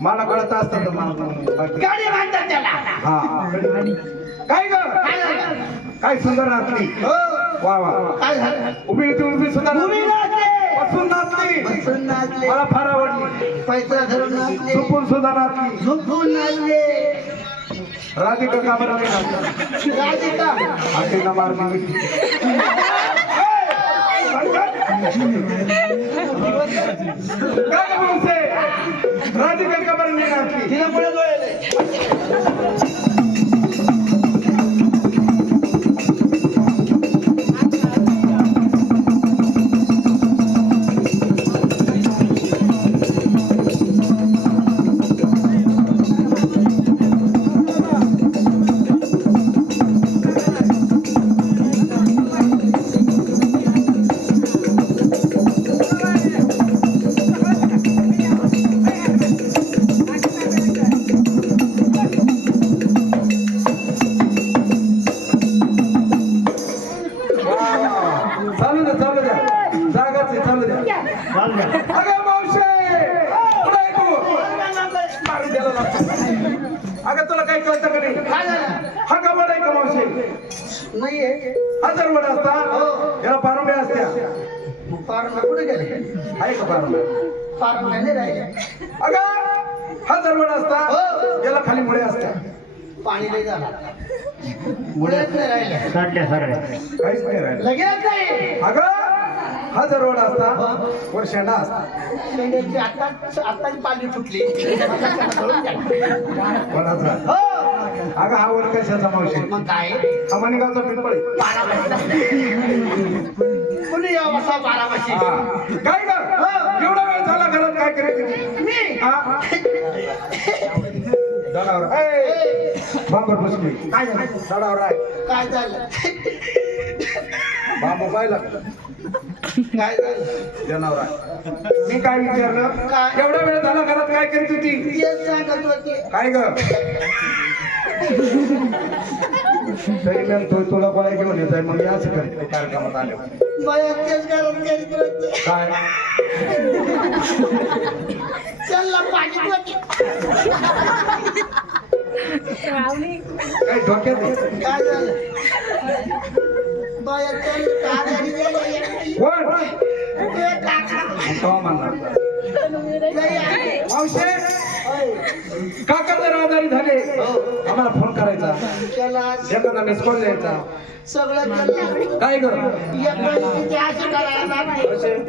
मला कळत असतं गाडी म्हणतात त्याला हा काय ग? काय सुंदर नाचली हो. वा वा. काय झालं? उभी होती उभी. सुंदर उभी नाचली. नाचले बसून नाचली बसून नाचले मला फार आवडली. पैसा धरून नाचले झोपून सुद्धा नाचली झोपून नाचले राधिका का बरं राधिका. आटीला मारली. काय बोलते राधिका का बरं नाही तिला पुढे अगं तुला काही कळतं का नाही? काय झालं? हा का वड आहे का मावशे? नाहीये. हा जर वड असता? याला पारंब्या असत्या. कुठे गेले? आहे का पारंब्या? पारमा नाही राहिले. अगं हा जर वड असता? याला खाली मुळे असत्या. पाणी नाही झालं. मुळेच नाही राहिले. काहीच नाही राहिलं. लगेच नाही. अगं हा जर वड असता वर शेंडा असता. शेंड्याची आताच फुटली. हो! अगं हा वर कशाचा मावशे? मग काय? हा मणिगावचा पिंपळ. आहे. कुणी यावं असा बारापाशी हा. काय कर एवढा वेळ झाला घरात काय करायचं? मी? हा? जनावर. ए, बांबर बसली काय झालं? जनावर आहे. काय झालं? बांबू पाहिला काय झालं जनावर मी काय विचारलं? काय? एवढा वेळ झाला घरात काय करीत होती? तेच सांगत होते. काय ग? तरी मी तो तुला कोणा घेऊन येत आहे मग याच करते कार्यक्रमात आले बाया तेच घरात करीत होते. काय? होते. काय डोक्यात? आहे? काय झालं? त्याला एखादा मिस कॉल द्यायचा सगळं केलं काय ग एक असं करायला लागले.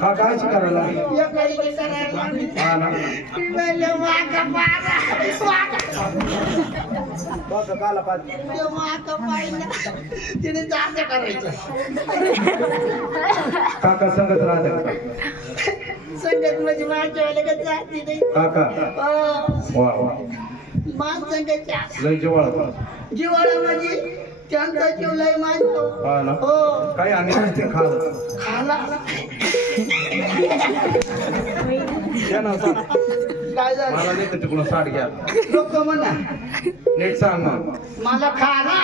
का काय करायला एक वेळी ते करायला लागले. हा ना म्हणलं, पारा. बघ, काला पाहिजे. ते वाका पाहिलं. तिने जास्त करायचं काका संगत राहते संगत म्हणजे माझ्या वेळेला का जाती नाही काका हो, वा वा माणसांच्या लय जवळ जिवाळा म्हणजे त्यांचा जीव लय मानतो हा ना? हो. काही आणि नसते खाल खाला. द्या ना सांग. काय झालं? मला नाही तर तिकडून साठ घ्या. लोक म्हणा. नीट सांग मला खाला.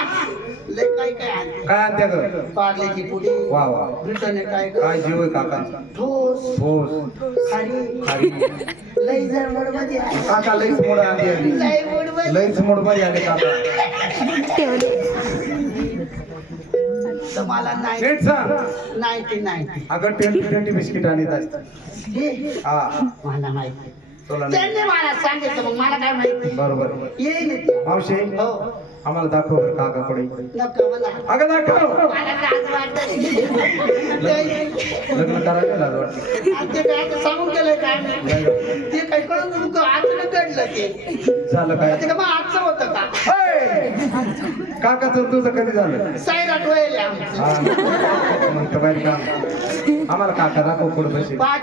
लय काय काय आणते काय आणत्या ग? पार्लेची पुडी वा वा. ब्रिटने काय काय जीव आहे काकांचा ठोस. ठोस. खाली खारी. मध्ये आहे काका लईच मोड आली. आली लय मोडमध्ये लईच मोडमध्ये आले काका. तर मला नाही नीट सांग. Ninety ninety. अगं ट्वेंटी ट्वेंटी बिस्किट आणत असते हे मला माहिती. तुला नाही त्यांनी मला सांगितलं मग मला काय माहिती? बरोबर. येईल. मावशे. हो. आम्हाला दाखव काकाकडे अगं दाखव. लग्न करायला लाज वाटते. सांगून गेलंय काय ते काही कळून नको आजनं घडलं ते. झालं काय? ते का मग आजचं होतं का! काकाचं तुझं कधी झालं? हा. मग तर बाहेर काम आम्हाला काका दाखव पुढे बसे पाच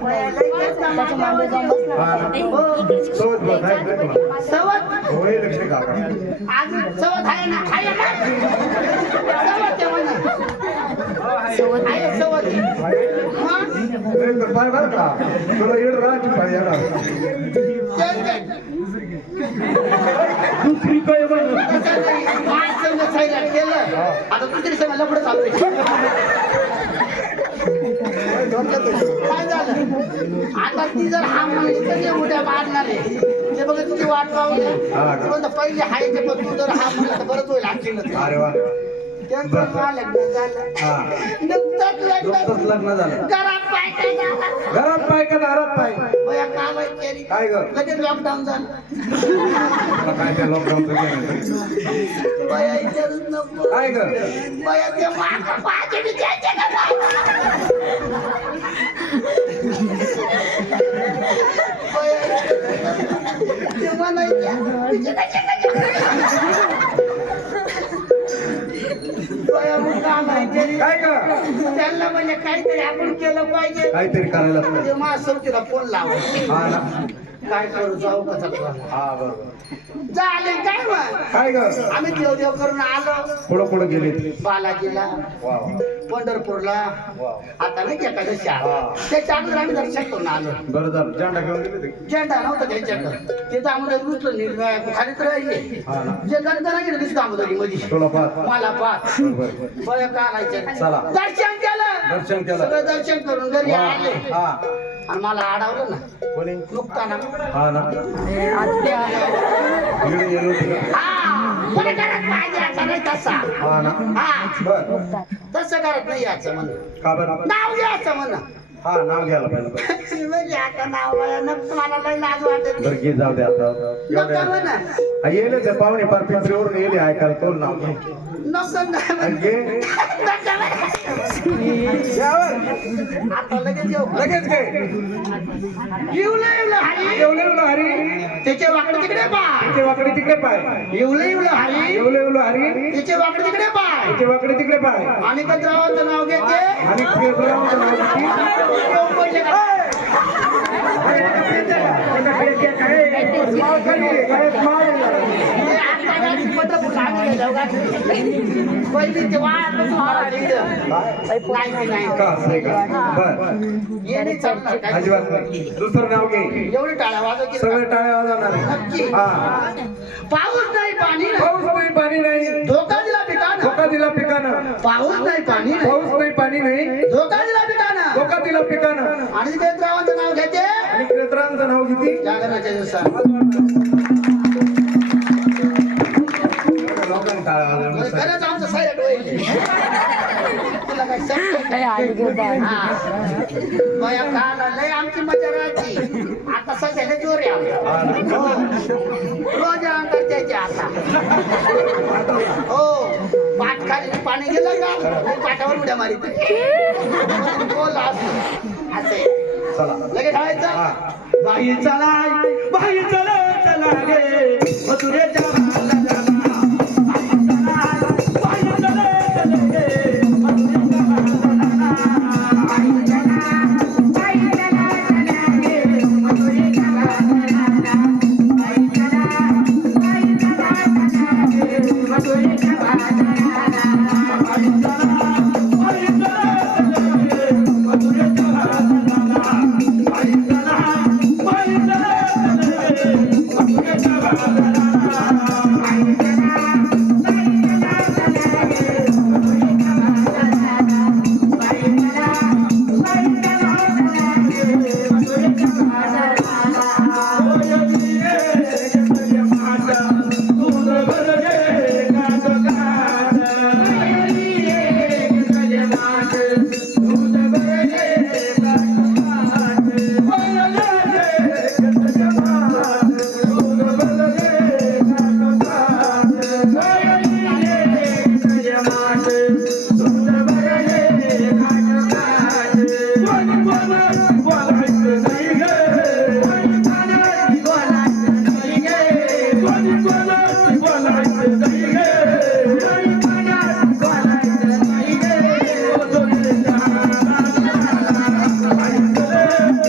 तुला? सवत होय लक्ष घाला आज सवत आहे ना आहे ना. सवत आहे म्हणा. आहे सवत मग नाही तर पाय बरं का तुला येड राहायची पाय येणार ते- ते- दुसरी काय बरं माझ संघ साईड केलं. आता दुसरी संघ लपडं चालू काय झालं? आता ती जर हा तर ते उद्या मारणार आहे ते बघ तुझी वाट म्हणतो पहिले हाय ते पण तू जर हा म्हणलं बरंच होईल आणखीन अरे वा. त्यांचं लग्न झालं. हा. नुकतंच लग्न लग्न झालं. घरात पाय घरात पाय का दारात पाय बया काय ग? लगेच लॉकडाऊन झालं. काय त्या लॉकडाऊनचं गेलं बया विचारूच नको काय ग बया ते माग पाहिजे का? बया, ते म्हणायचे, विचारायचे का काय? बया, मग काय माहिती? काय ग त्यांना म्हणजे काहीतरी आपण केलं पाहिजे काहीतरी करायला पाहिजे. ते माझ्या फोन लावा हा ना काय करू जाऊ हा बरोबर. झाले काय मग काय ग? आम्ही देव देव करून आलो. पुढं पुढं गेले बालाजीला वा पंढरपूरला. वा. आता नाही एखादं. त्याच्या अगोदर आम्ही दर्शन करून आलो. बरं झालं. झेंडा घेऊन गेले ते झेंडा नव्हता त्यांच्याकडं. ते दामोदर रुचलं निर्णय खालीच राहिले. हा ना. जे गेलं दामोदरी मध्ये मला पाच बरोबर बरं. काढायचं. चला. दर्शन दर्शन केलं. सगळं दर्शन करून घरी. आले. हा. आणि मला अडवलं ना. कोणी? नुकताना. हा ना. इकडे गेलो होते का? हा बरं करत पाहिजे आता नाही तसा. हा ना. हा. बर. तसं करत नाही याचं म्हणून. का बरं? नाव घ्यायचं म्हणा हा नाव घ्यायला पाहिजे म्हणजे आता नाव मला लाज वाटत बरं घे जाऊ दे आता. नको एवढ्या- म्हणा हा, येले ते पाहुणे पार पिंपरीवरून येले ऐकायला तो नाव घे. नको ना. आणि घे. यावर. आता लगेच येऊ. लगेच घे. येऊलं येऊलं. हरी. येवले येवलं हरी. त्याचे वाकडे तिकडे पाय. ते वाकडे तिकडे पाय. येऊलं येऊलं हरी. येवले येवलं हरी. त्याचे वाकडे तिकडे पाय. ते वाकडे तिकडे पाय. आणि कचरावाचं नाव घेते आणि नाव? पहिली दुसरं नाव घे एवढी टाळ्या वाजव सगळे टाळ्या वाजवणार. हा पाऊस नाही पाणी नाही. पाऊस नाही पाणी नाही धोका दिला पिकानं. धोका दिला पिकानं. पाऊस नाही पाणी पाऊस नाही पाणी नाही. धोका पिकानं पिकानं आणि ते द्रावांचं नाव घेते आणि क्षेत्रांचं नाव किती जागरणाच्या दिवसात. खरंच आमचं सायट लय आमची मजा राहायची आता सध्याला जोर. रोज अंतर त्याचे आता. हो. पाठ खाली पाणी गेलं का? मी पाठावर उड्या मारित लगेच खायचा? बाई चला बाई चला चला गे मथुरेच्या